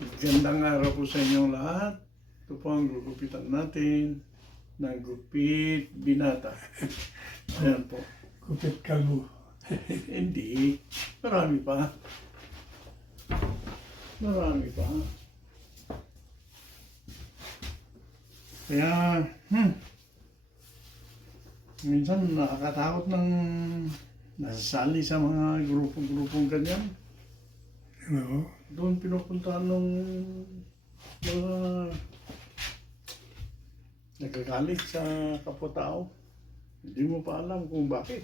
Gandang araw po sa inyong lahat. Ito po ang gugupitan natin ng Gupit Binata. Ayan po. Gupit kalbo. Hindi. Marami pa. Marami pa. Kaya, minsan nakakatakot ng nasali sa mga grupong-grupong ganyan. Ano? Doon pinupuntahan ng mga nagagalit sa kapwa-tao. Hindi mo pa alam kung bakit.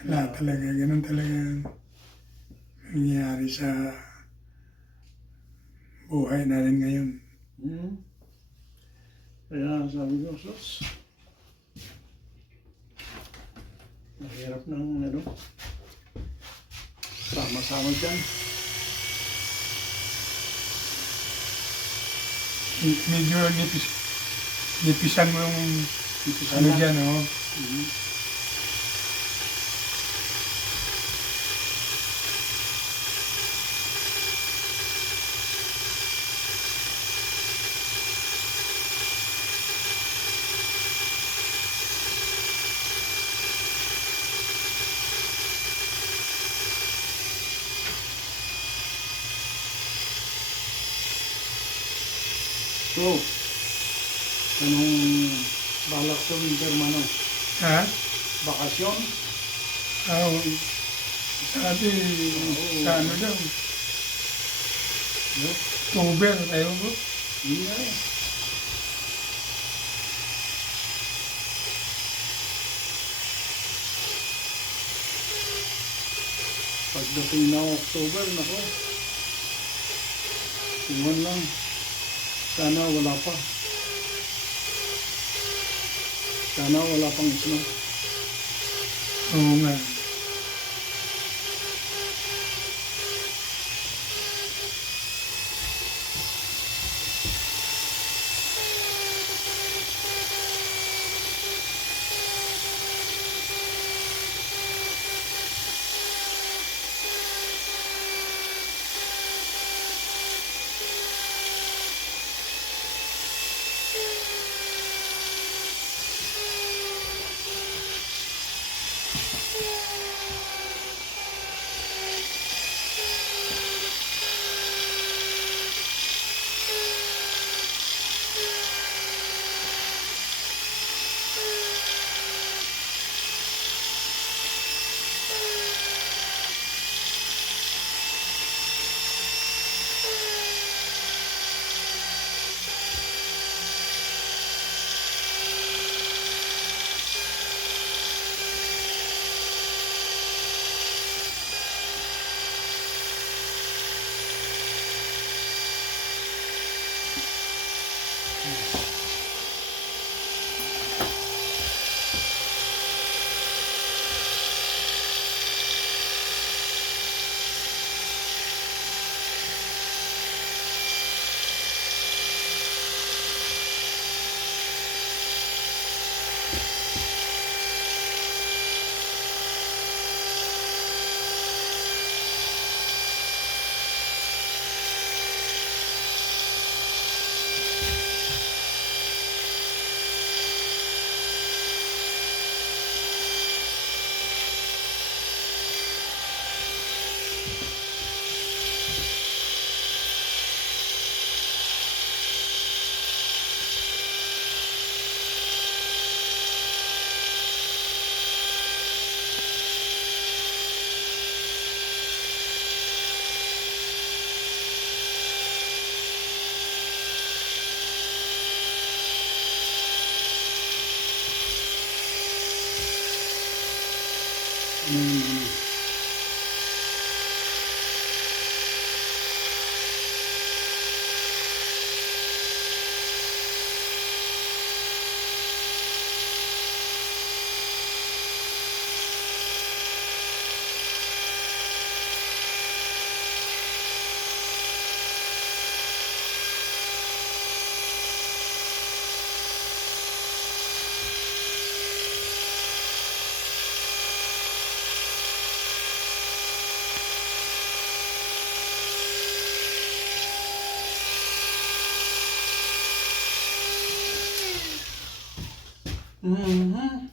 Wala talaga, ganun talaga nangyayari sa buhay natin ngayon. Kaya sabi ko, sus, mahirap ng sama-sama dyan. Medyo nipisan mo yung ano na. dyan, oh. So, anong balak sa winter man? Ha? Bakasyon? Oo. Sabi, sa ano daw, No? October, tayo po. Hindi na eh. Pagdating na October, nako. Iwan lang. Sana wala pa. Sana wala pang snow. Oo nga. Mhm.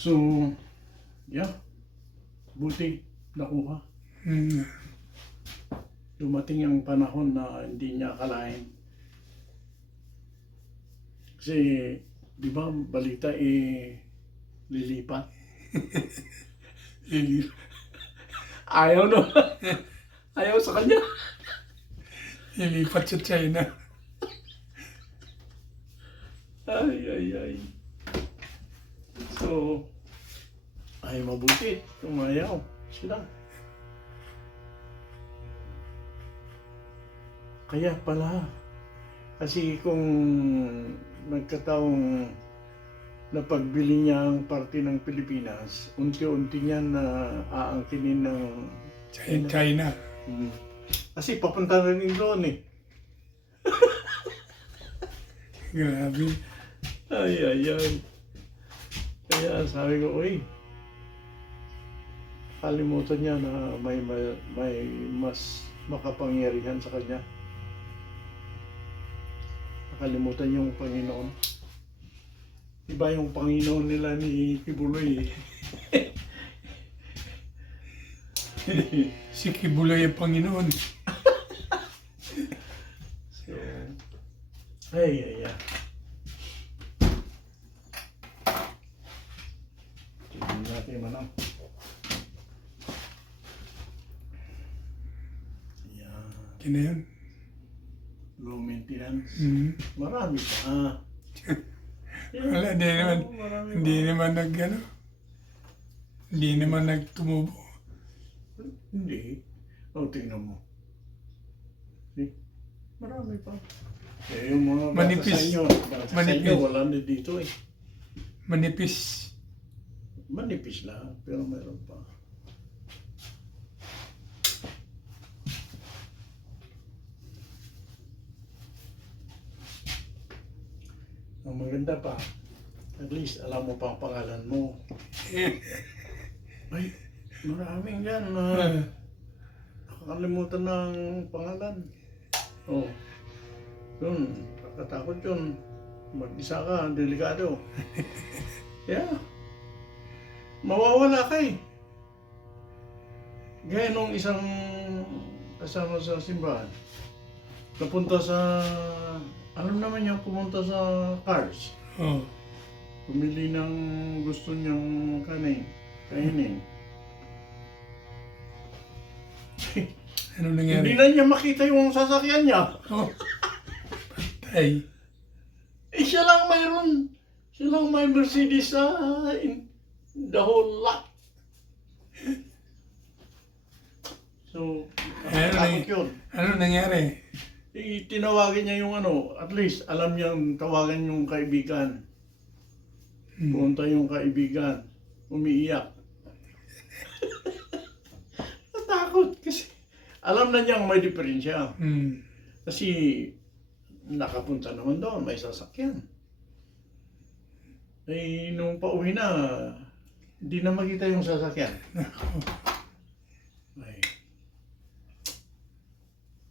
So, yeah. Buti nakuha. Hmm. Dumating ang panahon na hindi niya akalain. Kasi, di ba, balita lilipat. Lilipat. Ayaw no. Ayaw sa kanya. Ilipat sa China. Ay. So, ay mabuti. Tumayaw sila. Kaya pala. Kasi kung nagkataong napagbili niya ang parte ng Pilipinas, unti-unti niya na aangkinin ng China. Hmm. Kasi papunta na rin doon eh. Grabe. Ay. Kaya sabi ko, uy, kalimutan niya na may mas makapangyarihan sa kanya. Nakalimutan yung Panginoon. Iba yung Panginoon nila ni Kibuloy. Si Kibuloy ang Panginoon. So, ay. Tignan natin manang. Yan. Kina yun. Low maintenance. Hmm. Marami pa. Wala, hindi naman nagtumubo. Hindi. O, tingnan mo. See? Marami pa. Eh, yung mga bata Manipis. sa inyo, Manipis. wala na dito eh. Manipis. Manipis lang, pero meron pa. Ang maganda pa, at least alam mo pa ang pangalan mo. Ay, maraming yan na nakakalimutan ng pangalan. Oh, yun, kakatakot yun. Mag-isa ka, delikado. Yeah. Mawawala ka eh. Gaya nung isang kasama sa simbahan. Napunta sa, alam naman niya pumunta sa Cars. Oh. Pumili ng gusto niyang kainin. Ano Hindi nangyari? na niya makita yung sasakyan niya. Oh. Patay. Eh siya lang mayroon. Siya lang may Mercedes sa in the whole lot. So, nakakatakot yun. Ano nangyari? Tinawagin niya yung at least alam niyang tawagan yung kaibigan. Punta yung kaibigan. Umiiyak. Natakot kasi alam na niyang may diferensya. Hmm. Kasi nakapunta naman doon, may sasakyan. Eh, nung pauwi na, hindi na makita yung sasakyan. Ay,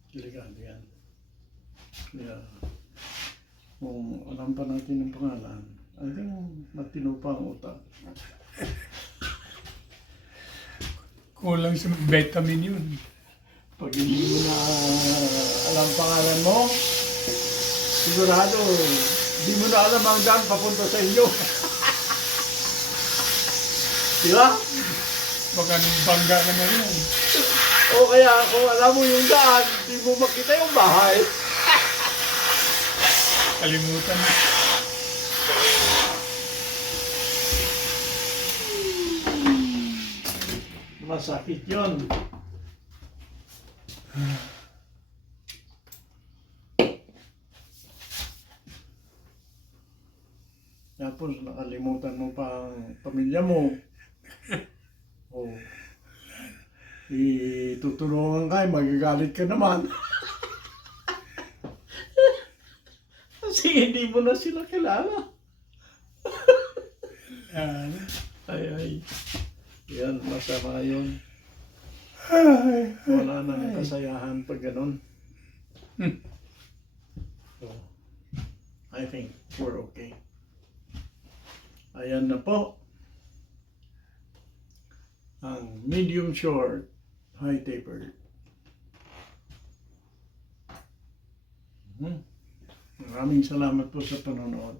delikado yan. Kaya, kung alam pa natin yung pangalan, I think matino pa ang utak. Kulang sa vitamin yun. Pag hindi mo na alam pangalan mo, sigurado, hindi mo na alam ang daan papunta sa inyo. Di ba? Baka nang bangga naman yan. O kaya kung alam mo yung daan, hindi mo makita yung bahay. Kalimutan mo. Masakit yun. Tapos nakalimutan mo pa ang pamilya mo. O, itutulungan ka, magagalit ka naman. Kasi hindi mo na sila kilala. Yan. Ay. Yan, masama yun. Ay, Wala nang kasayahan pag ganun. So, I think we're okay. Ayan na po. Ang medium short, high tapered. Maraming salamat po sa panonood.